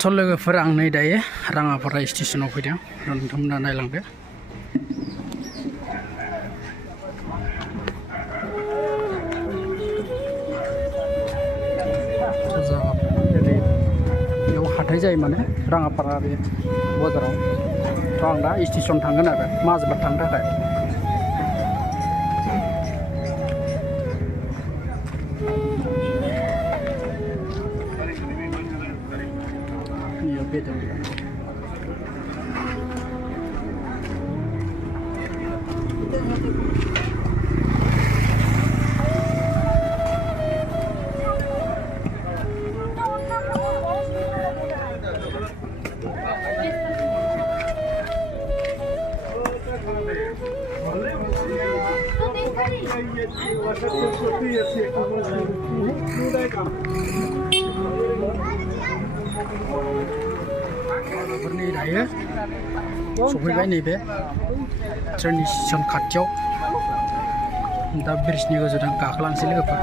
थ' लोगोफोर आं नै दायो राङापारा स्टेसनाव फैदों नोंथांमोना नायलांदो। बेयाव हाथाय जायो माने राङापारा बे बाजाराव। थ' आं दा स्टेसन थांगोन आरो माजबाद थांनो थाखाय। बेदर नि दायो सफैबाय नैबे ट्रेन स्टेसन खाथियाव। दा ब्रिजनि गोजौजों गाखोलांसै लोगोफोर।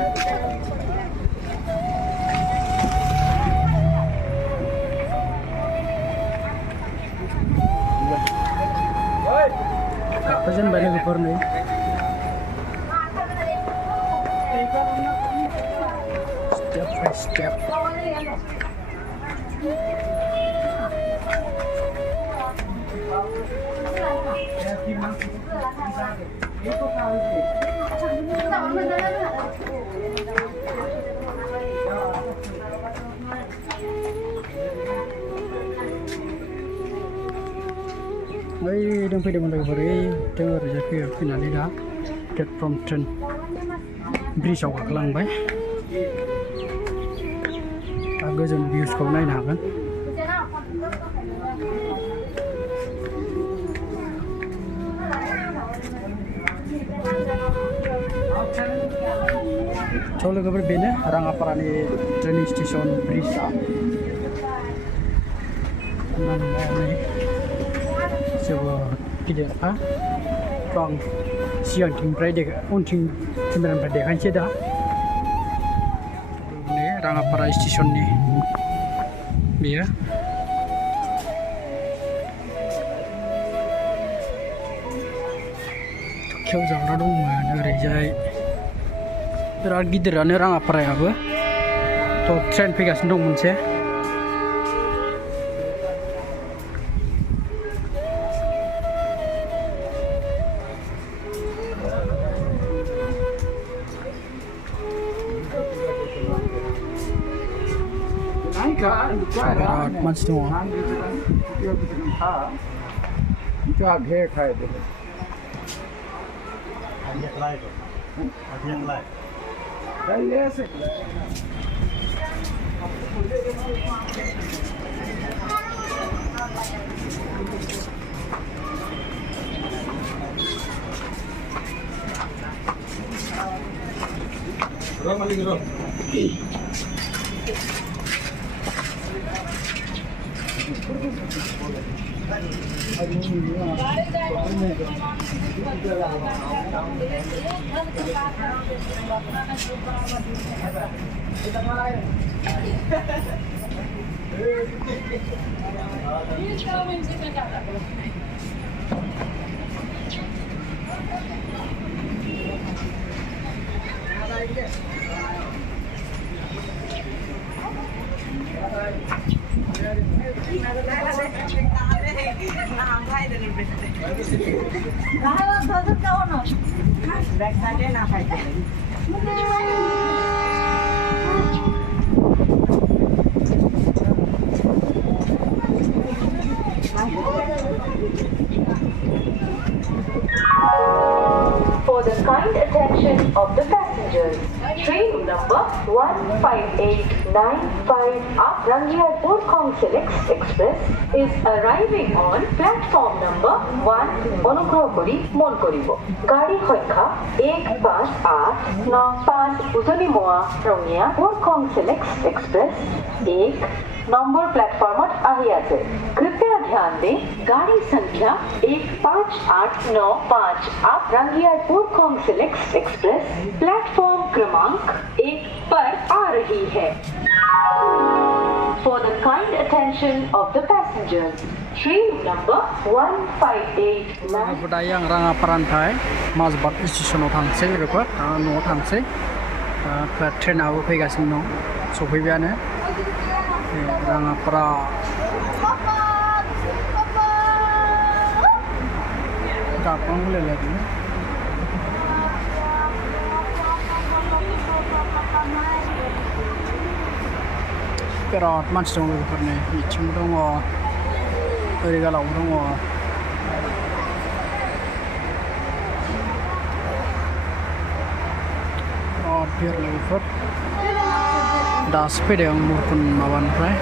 गाखोजेनबाय लोगोफोर नै स्टेप बाय स्टेप। ओइजों फैदोंमोन लोगोफोर, ओइजों ओरैजाय फैनानै दा प्लेटफर्म ट्रेन ब्रिजआव गाखोलांबाय। दा गोजौनि भिउसखौ नायनो हागोन। थ' लोगोफोर बेनो राङापारानि ट्रेन स्टेसन ब्रिजआ। जोबोद गिदिरखा। थ' आं सिगांथिंनिफ्राय उनथिं केमेरानिफ्राय देखायनोसै दा। नै राङापारा स्टेसननि बेयो। खाथियाव जाग्रा दंमोन ओरैजाय बिराद गिदिरानो राङापारायाबो। थ' ट्रेन फैगासिनो दं मोनसे। बिराद मानसि दङ। For the kind attention of the passengers, train number 15895 up Rangpaaow Select Express is arriving on platform number 1 Onograhokori Mon Koribo. Gari Hoikha 1589 Uzoni Moa Rangpaaow Select Express 1 number platform आही आछे। कृपया ध्यान दें, गाड़ी संख्या 15895 आप रंगियापुर सेलेक्ट एक्सप्रेस प्लेटफॉर्म क्रमांक 1 पर आ रही है। for the kind attention of the passengers. Train number 158. Budaya yang Rangpaaow Mazbat stationआव थांसै लोगोफोर न'आव थांसै ट्रेनाबो फैगासिनो दं सफैबायानो Rangpaaow गाबहां होलायलायदों बिराद मानसि दं लोगोफोर नै बिथिंबो दङ ओरै गालावबो दङ biar logofood dah sepeda yang murkun mawan fry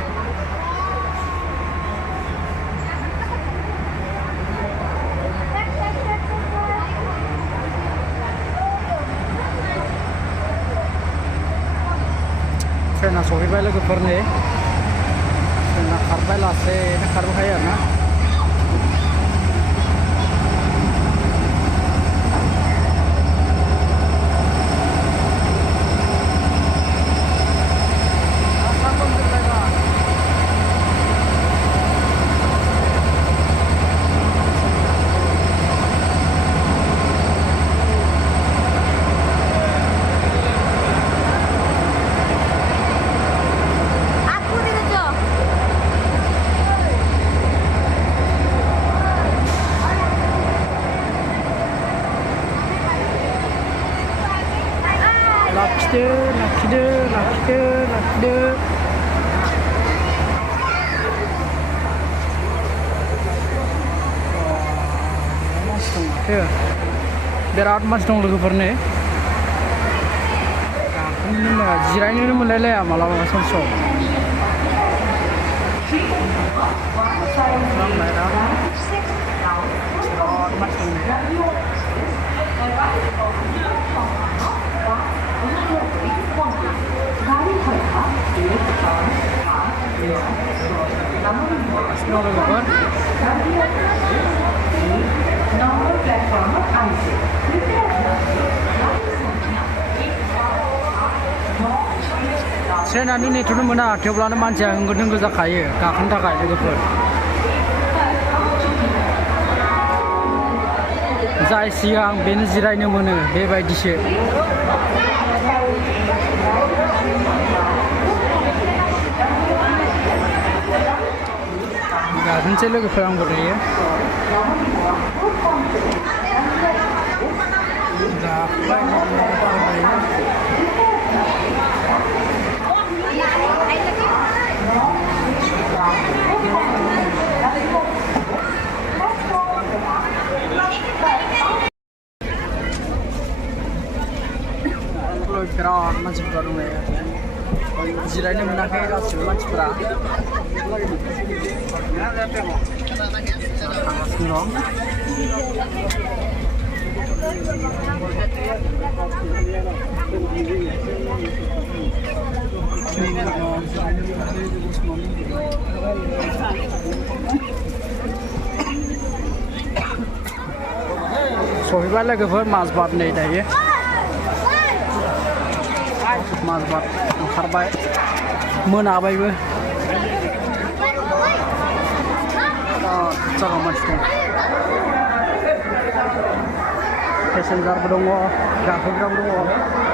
trena sorry bay logofood nih trena karbay lase na karbo kaya na Lakide. Birat mas dong logofood nih जिरायनोनो मोनलायलाया मालाबा सम सम ट्रेनानो नेथ'नो मोना थेवब्लानो मानसिया होंगो दोंगो जाखायो गाखोनो थाखाय लोगोफोर जाय सिगां बेनो जिरायनो मोनो बेबायदिसो गाखोनोसै लोगोफोर आंबो दायो birat manusia dong ya जिरायनो मोनाखै गासिबो मानसिफोरा थांगासिनो दं सहैबाय लोगोफोर माजबाद नै दायो Mazbat ओंखारबाय मोनाबायबो जागा मानसि दं पेसेन्जारबो दङ गाखोग्राबो दङ